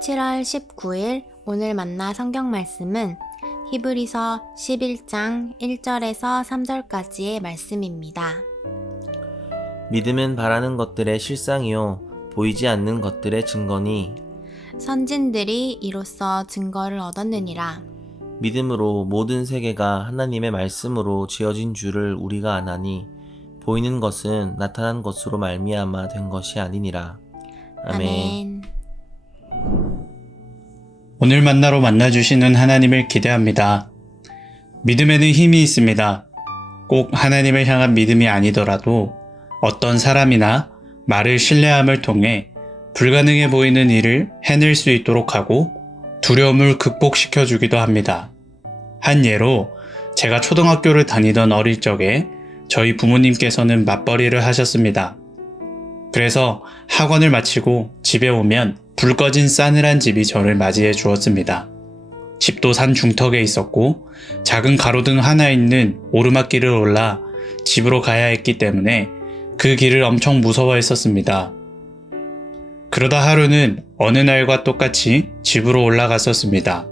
7월 19일 오늘 만나 성경 말씀은 히브리서 11장 1절에서 3절까지의 말씀입니다. 믿음은 바라는 것들의 실상이요 보이지 않는 것들의 증거니 선진들이 이로써 증거를 얻었느니라. 믿음으로 모든 세계가 하나님의 말씀으로 지어진 줄을 우리가 아나니 보이는 것은 나타난 것으로 말미암아 된 것이 아니니라. 아멘. 오늘 만나로 만나주시는 하나님을 기대합니다. 믿음에는 힘이 있습니다. 꼭 하나님을 향한 믿음이 아니더라도 어떤 사람이나 말을 신뢰함을 통해 불가능해 보이는 일을 해낼 수 있도록 하고 두려움을 극복시켜 주기도 합니다. 한 예로 제가 초등학교를 다니던 어릴 적에 저희 부모님께서는 맞벌이를 하셨습니다. 그래서 학원을 마치고 집에 오면 불 꺼진 싸늘한 집이 저를 맞이해 주었습니다. 집도 산 중턱에 있었고 작은 가로등 하나 있는 오르막길을 올라 집으로 가야 했기 때문에 그 길을 엄청 무서워했었습니다. 그러다 하루는 어느 날과 똑같이 집으로 올라갔었습니다.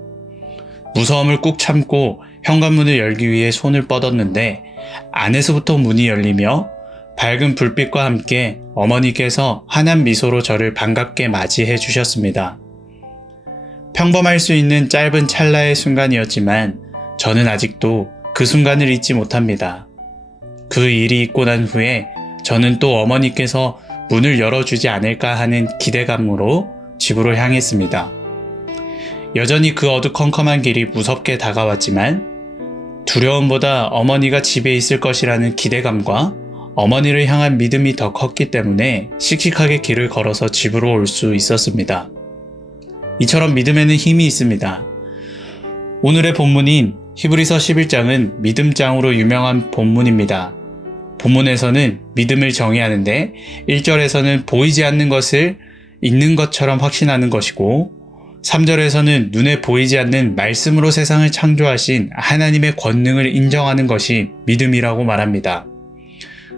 무서움을 꾹 참고 현관문을 열기 위해 손을 뻗었는데 안에서부터 문이 열리며 밝은 불빛과 함께 어머니께서 환한 미소로 저를 반갑게 맞이해 주셨습니다. 평범할 수 있는 짧은 찰나의 순간이었지만 저는 아직도 그 순간을 잊지 못합니다. 그 일이 있고 난 후에 저는 또 어머니께서 문을 열어주지 않을까 하는 기대감으로 집으로 향했습니다. 여전히 그 어두컴컴한 길이 무섭게 다가왔지만 두려움보다 어머니가 집에 있을 것이라는 기대감과 어머니를 향한 믿음이 더 컸기 때문에 씩씩하게 길을 걸어서 집으로 올 수 있었습니다. 이처럼 믿음에는 힘이 있습니다. 오늘의 본문인 히브리서 11장은 믿음장으로 유명한 본문입니다. 본문에서는 믿음을 정의하는데 1절에서는 보이지 않는 것을 있는 것처럼 확신하는 것이고 3절에서는 눈에 보이지 않는 말씀으로 세상을 창조하신 하나님의 권능을 인정하는 것이 믿음이라고 말합니다.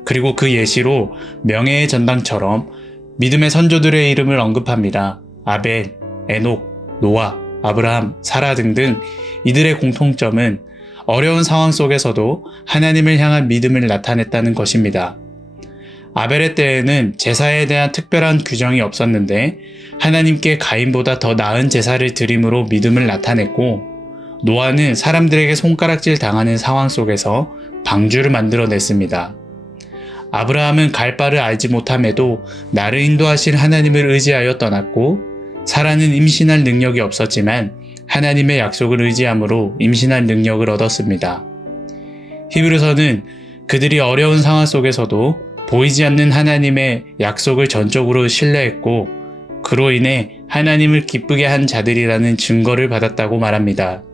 그리고 그 예시로 명예의 전당처럼 믿음의 선조들의 이름을 언급합니다. 아벨, 에녹, 노아, 아브라함, 사라 등등 이들의 공통점은 어려운 상황 속에서도 하나님을 향한 믿음을 나타냈다는 것입니다. 아벨의 때에는 제사에 대한 특별한 규정이 없었는데 하나님께 가인보다 더 나은 제사를 드림으로 믿음을 나타냈고 노아는 사람들에게 손가락질 당하는 상황 속에서 방주를 만들어냈습니다. 아브라함은 갈 바를 알지 못함에도 나를 인도하실 하나님을 의지하여 떠났고 사라는 임신할 능력이 없었지만 하나님의 약속을 의지함으로 임신할 능력을 얻었습니다. 히브리서는 그들이 어려운 상황 속에서도 보이지 않는 하나님의 약속을 전적으로 신뢰했고 그로 인해 하나님을 기쁘게 한 자들이라는 증거를 받았다고 말합니다.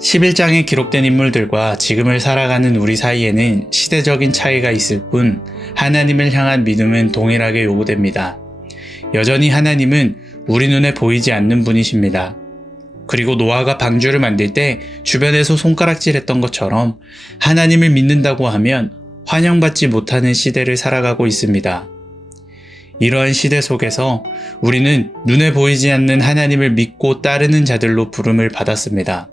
11장에 기록된 인물들과 지금을 살아가는 우리 사이에는 시대적인 차이가 있을 뿐 하나님을 향한 믿음은 동일하게 요구됩니다. 여전히 하나님은 우리 눈에 보이지 않는 분이십니다. 그리고 노아가 방주를 만들 때 주변에서 손가락질했던 것처럼 하나님을 믿는다고 하면 환영받지 못하는 시대를 살아가고 있습니다. 이러한 시대 속에서 우리는 눈에 보이지 않는 하나님을 믿고 따르는 자들로 부름을 받았습니다.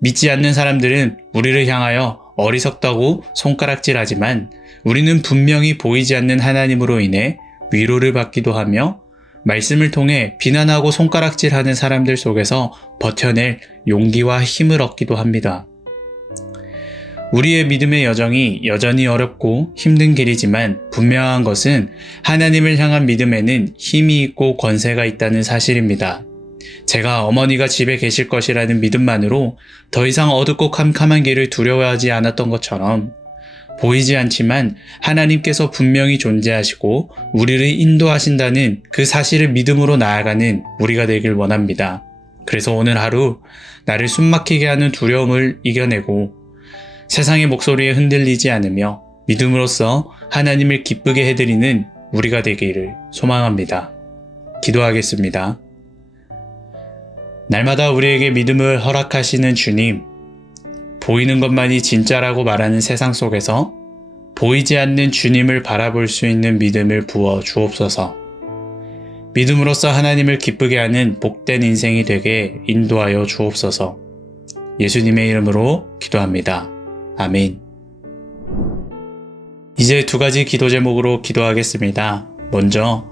믿지 않는 사람들은 우리를 향하여 어리석다고 손가락질하지만 우리는 분명히 보이지 않는 하나님으로 인해 위로를 받기도 하며 말씀을 통해 비난하고 손가락질하는 사람들 속에서 버텨낼 용기와 힘을 얻기도 합니다. 우리의 믿음의 여정이 여전히 어렵고 힘든 길이지만 분명한 것은 하나님을 향한 믿음에는 힘이 있고 권세가 있다는 사실입니다. 제가 어머니가 집에 계실 것이라는 믿음만으로 더 이상 어둡고 캄캄한 길을 두려워하지 않았던 것처럼 보이지 않지만 하나님께서 분명히 존재하시고 우리를 인도하신다는 그 사실을 믿음으로 나아가는 우리가 되길 원합니다. 그래서 오늘 하루 나를 숨막히게 하는 두려움을 이겨내고 세상의 목소리에 흔들리지 않으며 믿음으로써 하나님을 기쁘게 해드리는 우리가 되기를 소망합니다. 기도하겠습니다. 날마다 우리에게 믿음을 허락하시는 주님, 보이는 것만이 진짜라고 말하는 세상 속에서 보이지 않는 주님을 바라볼 수 있는 믿음을 부어 주옵소서. 믿음으로써 하나님을 기쁘게 하는 복된 인생이 되게 인도하여 주옵소서. 예수님의 이름으로 기도합니다. 아멘. 이제 두 가지 기도 제목으로 기도하겠습니다. 먼저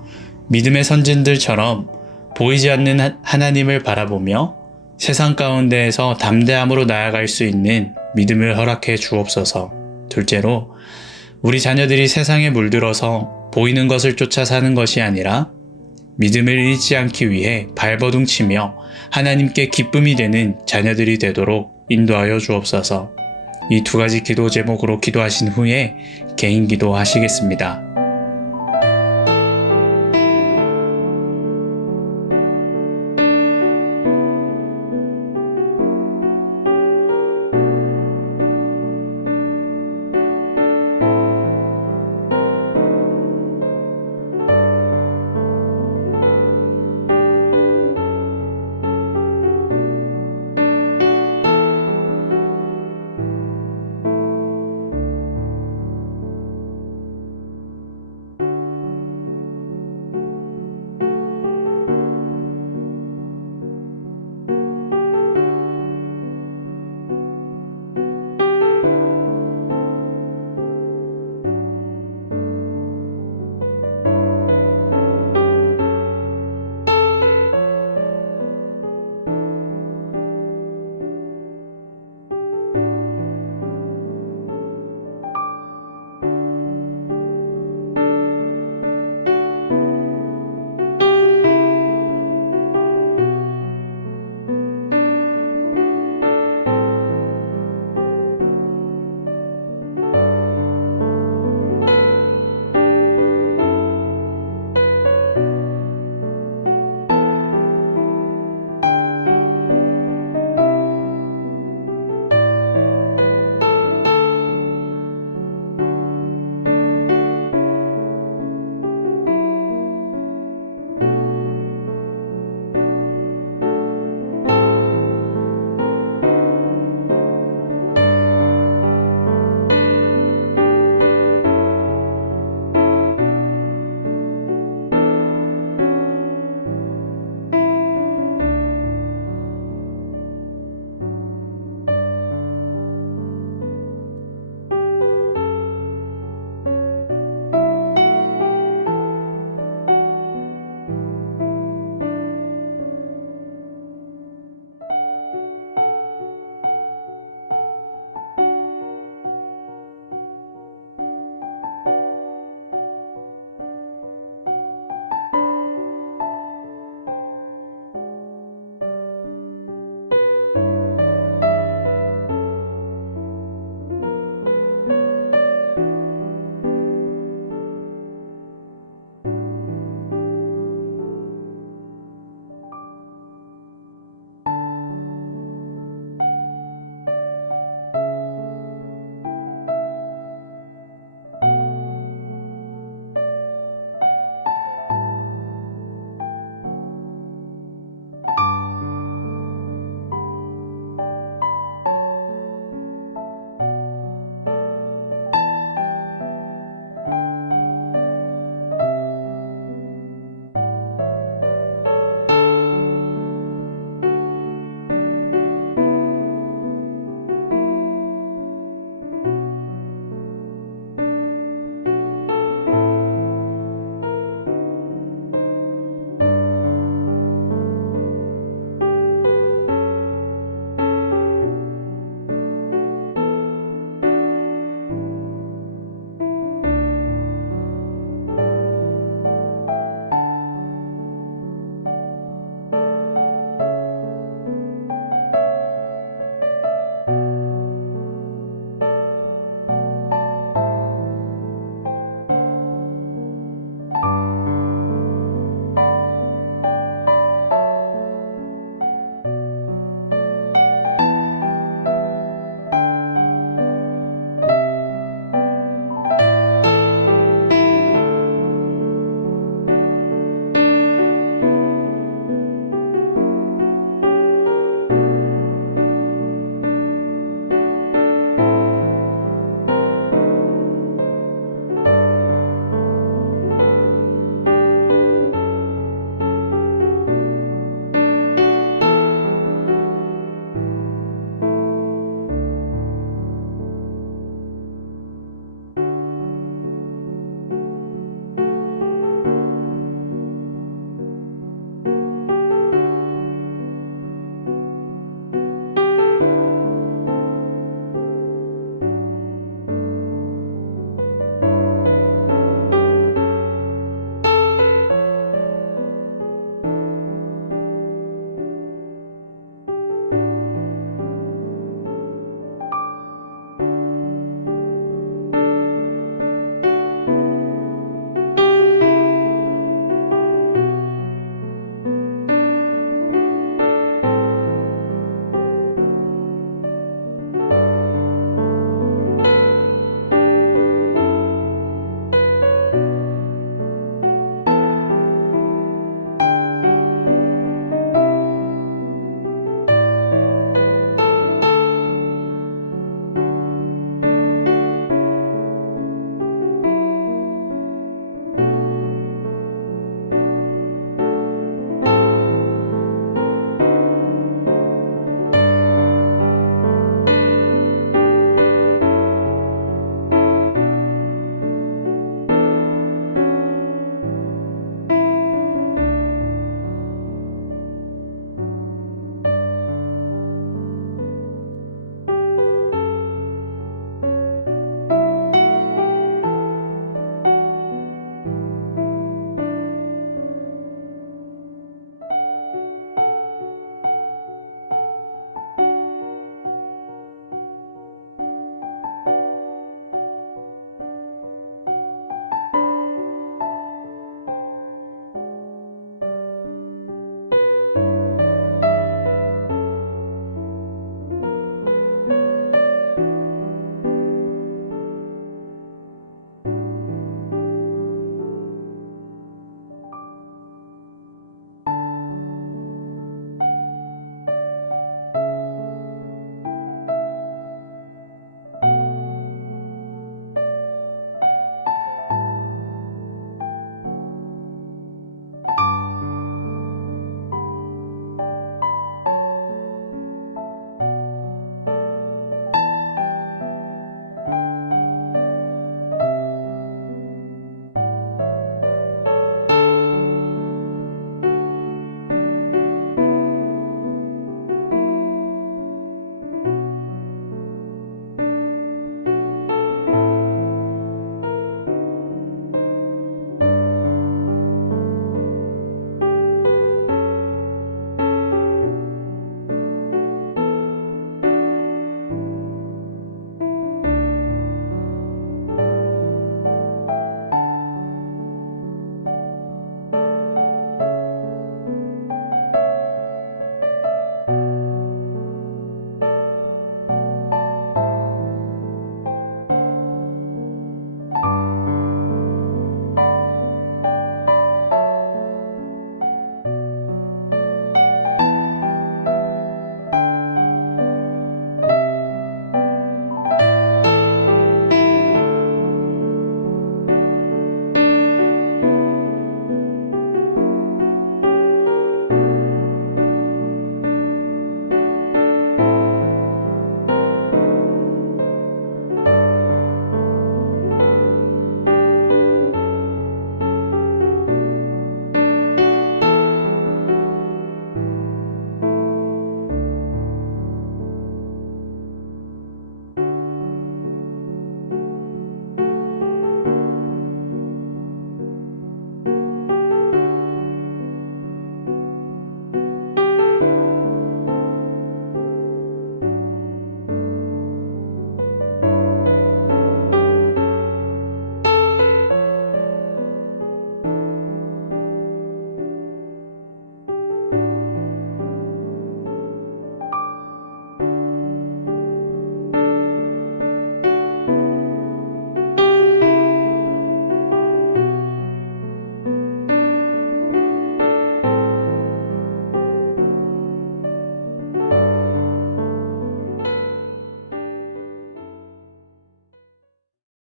믿음의 선진들처럼 보이지 않는 하나님을 바라보며 세상 가운데에서 담대함으로 나아갈 수 있는 믿음을 허락해 주옵소서. 둘째로 우리 자녀들이 세상에 물들어서 보이는 것을 쫓아 사는 것이 아니라 믿음을 잃지 않기 위해 발버둥치며 하나님께 기쁨이 되는 자녀들이 되도록 인도하여 주옵소서. 이 두 가지 기도 제목으로 기도하신 후에 개인 기도 하시겠습니다.